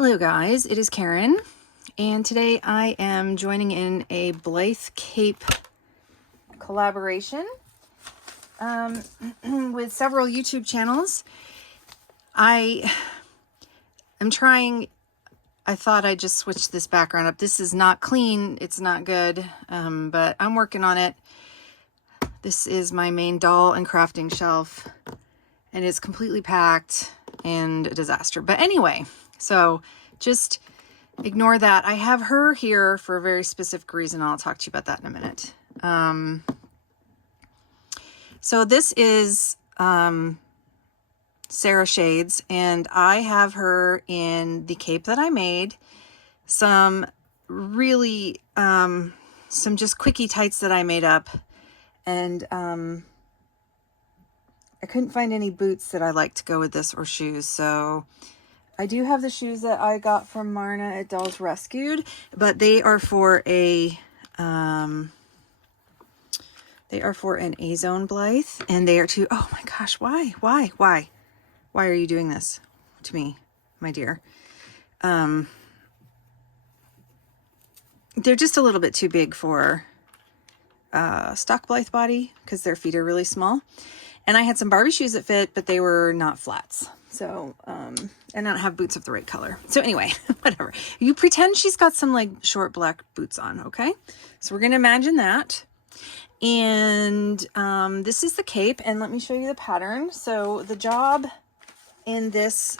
Hello guys, it is Karen, and today I am joining in a Blythe Cape collaboration with several YouTube channels. I thought I'd just switch this background up. This is not clean, it's not good, but I'm working on it. This is my main doll and crafting shelf, and it's completely packed and a disaster. But anyway, so just ignore that. I have her here for a very specific reason. I'll talk to you about that in a minute. So this is Sarah Shades, and I have her in the cape that I made. Some really, some just quickie tights that I made up. And I couldn't find any boots that I like to go with this, or shoes. So I do have the shoes that I got from Marna at Dolls Rescued, but they are for a an A-Zone Blythe, and they are too. Oh my gosh, why are you doing this to me, my dear? They're just a little bit too big for stock Blythe body because their feet are really small. And I had some Barbie shoes that fit, but they were not flats. So, and I don't have boots of the right color. So anyway, whatever. You pretend she's got some like short black boots on, okay? So we're going to imagine that. And this is the cape, and let me show you the pattern. So the job in this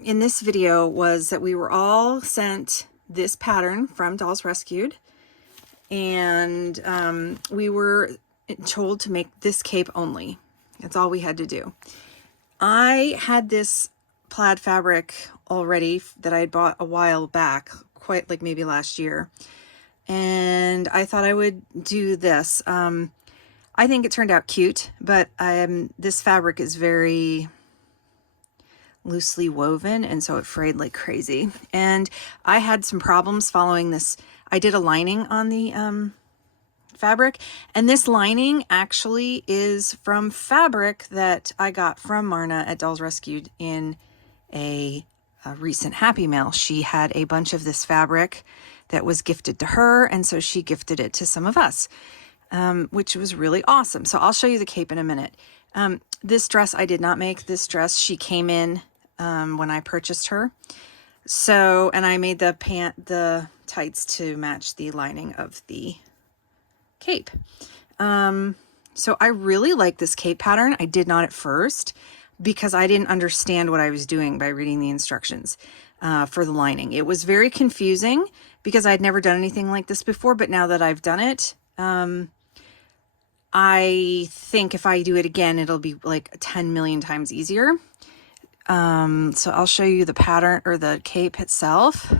video was that we were all sent this pattern from Dolls Rescued, and we were told to make this cape only. That's all we had to do. I had this plaid fabric already that I had bought a while back, quite like maybe last year, and I thought I would do this. I think it turned out cute, but this fabric is very loosely woven, and so it frayed like crazy. And I had some problems following this. I did a lining on the fabric, and this lining actually is from fabric that I got from Marna at Dolls Rescued in a recent Happy Mail. She had a bunch of this fabric that was gifted to her, and so she gifted it to some of us, which was really awesome. So I'll show you the cape in a minute. This dress I did not make. This dress, she came in when I purchased her. So, and I made the tights to match the lining of the cape. So I really like this cape pattern. I did not at first because I didn't understand what I was doing by reading the instructions for the lining. It was very confusing because I'd never done anything like this before, but now that I've done it, I think if I do it again, it'll be like 10 million times easier. So I'll show you the pattern or the cape itself.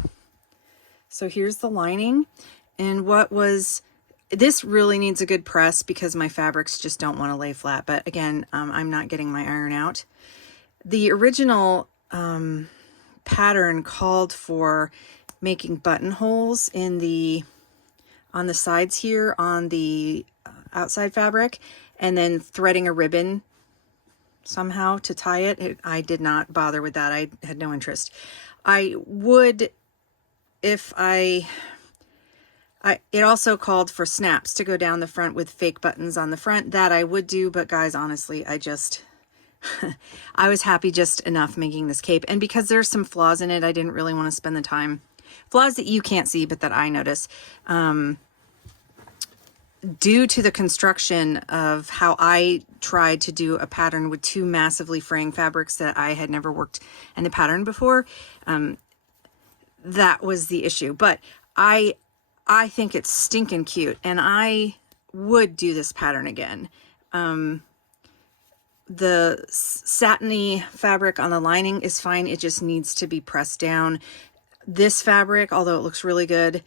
So here's the lining, and this really needs a good press because my fabrics just don't want to lay flat. But again, I'm not getting my iron out. The original pattern called for making buttonholes on the sides here on the outside fabric, and then threading a ribbon somehow to tie it. I did not bother with that. I had no interest. I would, if it also called for snaps to go down the front with fake buttons on the front. That I would do, but guys, honestly, I was happy just enough making this cape. And because there's some flaws in it, I didn't really want to spend the time. Flaws that you can't see, but that I notice. Due to the construction of how I tried to do a pattern with two massively fraying fabrics that I had never worked in the pattern before, that was the issue. But I think it's stinking cute, and I would do this pattern again. The satiny fabric on the lining is fine. It just needs to be pressed down. This fabric, although it looks really good,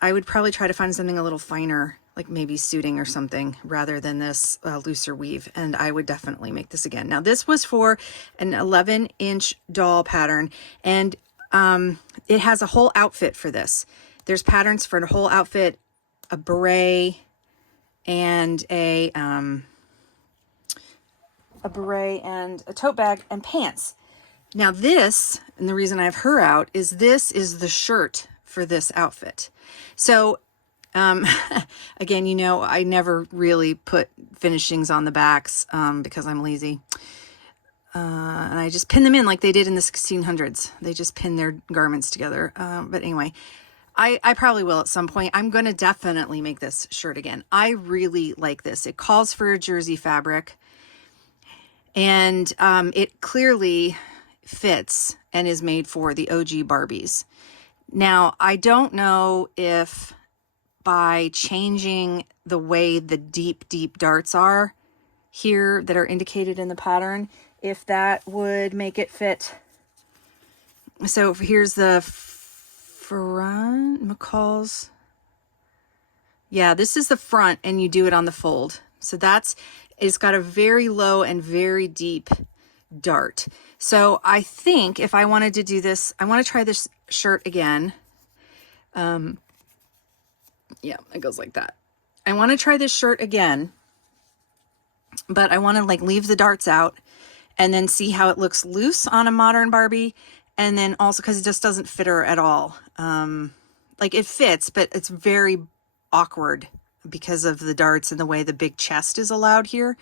I would probably try to find something a little finer, like maybe suiting or something, rather than this looser weave. And I would definitely make this again. Now, this was for an 11-inch doll pattern, and it has a whole outfit for this. There's patterns for the whole outfit, a beret, and a tote bag and pants. Now this, and the reason I have her out, is this is the shirt for this outfit. So again, you know, I never really put finishings on the backs because I'm lazy. And I just pin them in like they did in the 1600s. They just pin their garments together. But anyway, I probably will at some point. I'm going to definitely make this shirt again. I really like this. It calls for a jersey fabric, and it clearly fits and is made for the OG Barbies. Now, I don't know if by changing the way the deep darts are here that are indicated in the pattern, if that would make it fit. So here's the front, McCall's. Yeah, this is the front, and you do it on the fold. So it's got a very low and very deep dart. So I think if I wanted to do this, I want to try this shirt again. Yeah, it goes like that. I want to try this shirt again, but I want to like leave the darts out and then see how it looks loose on a modern Barbie. And then also because it just doesn't fit her at all. Like it fits, but it's very awkward because of the darts and the way the big chest is allowed here.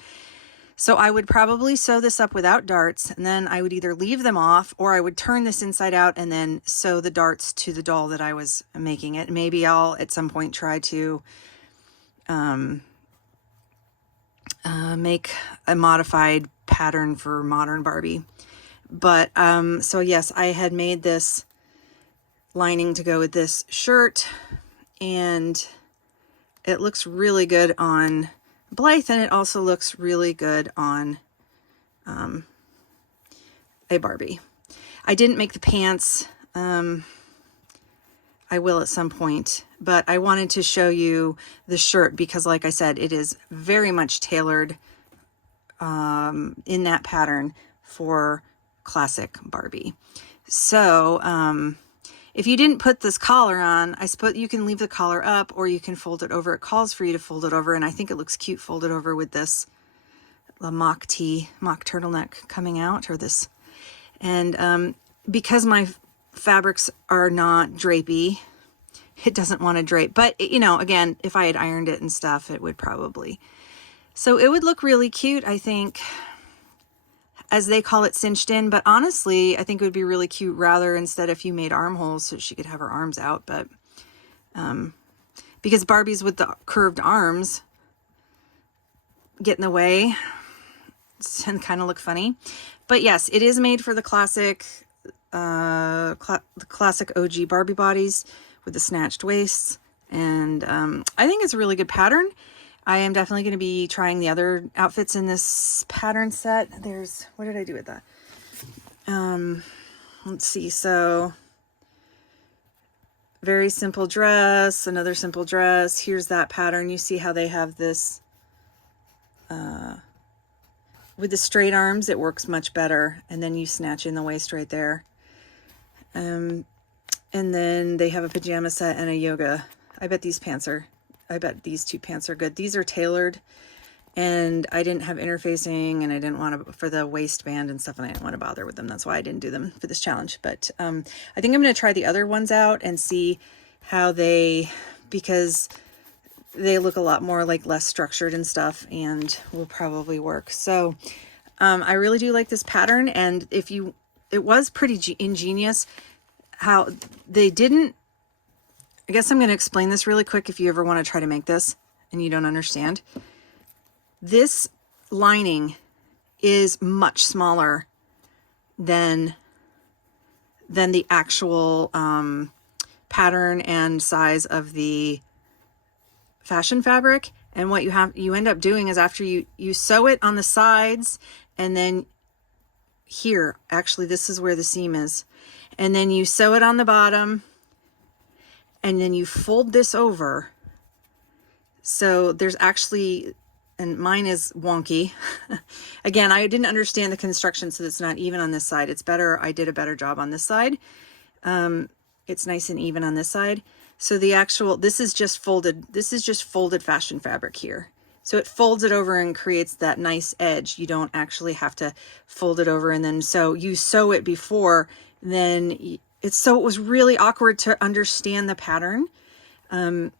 So I would probably sew this up without darts, and then I would either leave them off or I would turn this inside out and then sew the darts to the doll that I was making it. Maybe I'll at some point try to make a modified pattern for modern Barbie. But so yes, I had made this lining to go with this shirt, and it looks really good on Blythe, and it also looks really good on a Barbie. I didn't make the pants. I will at some point, but I wanted to show you the shirt because, like I said, it is very much tailored in that pattern for classic Barbie. So if you didn't put this collar on, I suppose you can leave the collar up or you can fold it over. It calls for you to fold it over, and I think it looks cute folded over with this mock turtleneck coming out, or this. And because my fabrics are not drapey, it doesn't want to drape. But, you know, again, if I had ironed it and stuff, it would probably. So it would look really cute, I think, as they call it, cinched in. But honestly, I think it would be really cute rather instead if you made armholes so she could have her arms out. But because Barbies with the curved arms get in the way and kind of look funny. But yes, it is made for the classic classic OG Barbie bodies with the snatched waists. And I think it's a really good pattern. I am definitely going to be trying the other outfits in this pattern set. There's, what did I do with that? Let's see. So very simple dress, another simple dress. Here's that pattern. You see how they have this, with the straight arms, it works much better. And then you snatch in the waist right there. And then they have a pajama set and a yoga. I bet these two pants are good. These are tailored, and I didn't have interfacing, and I didn't want to, for the waistband and stuff, and I didn't want to bother with them. That's why I didn't do them for this challenge. But I think I'm going to try the other ones out and see how because they look a lot more like less structured and stuff, and will probably work. So I really do like this pattern, and it was pretty ingenious how they didn't. I guess I'm going to explain this really quick if you ever want to try to make this and you don't understand. This lining is much smaller than the actual pattern and size of the fashion fabric. And what you end up doing is after you sew it on the sides, and then here, actually this is where the seam is, and then you sew it on the bottom, and then you fold this over. So there's actually, and mine is wonky. Again, I didn't understand the construction, so it's not even on this side. It's better, I did a better job on this side. It's nice and even on this side. So this is just folded fashion fabric here. So it folds it over and creates that nice edge. You don't actually have to fold it over and then sew. You sew it before, then it was really awkward to understand the pattern. And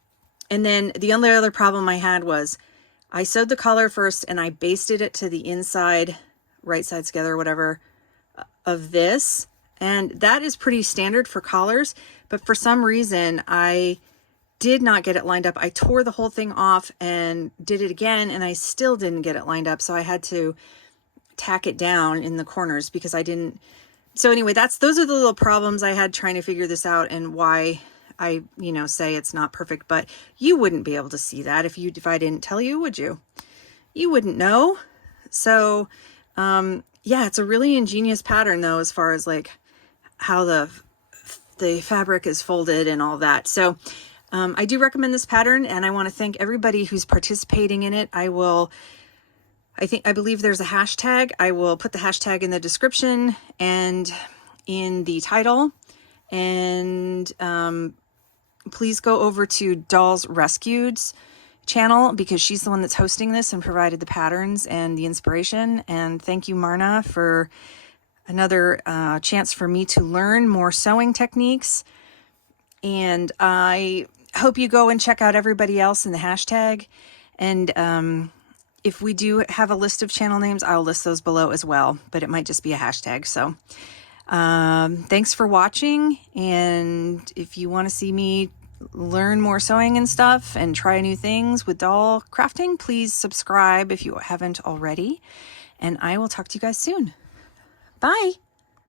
then the only other problem I had was I sewed the collar first and I basted it to the inside, right sides together, or whatever, of this. And that is pretty standard for collars, but for some reason I did not get it lined up. I tore the whole thing off and did it again, and I still didn't get it lined up. So I had to tack it down in the corners because I didn't. So anyway, those are the little problems I had trying to figure this out, and why I, say it's not perfect. But you wouldn't be able to see that if I didn't tell you, would you? You wouldn't know. So, yeah, it's a really ingenious pattern though, as far as like how the fabric is folded and all that. So, I do recommend this pattern, and I want to thank everybody who's participating in it. I believe there's a hashtag. I will put the hashtag in the description and in the title. And please go over to Dolls Rescued's channel, because she's the one that's hosting this and provided the patterns and the inspiration. And thank you, Marna, for another chance for me to learn more sewing techniques. And I hope you go and check out everybody else in the hashtag. And if we do have a list of channel names, I'll list those below as well, but it might just be a hashtag. So thanks for watching. And if you want to see me learn more sewing and stuff and try new things with doll crafting, please subscribe if you haven't already. And I will talk to you guys soon. Bye.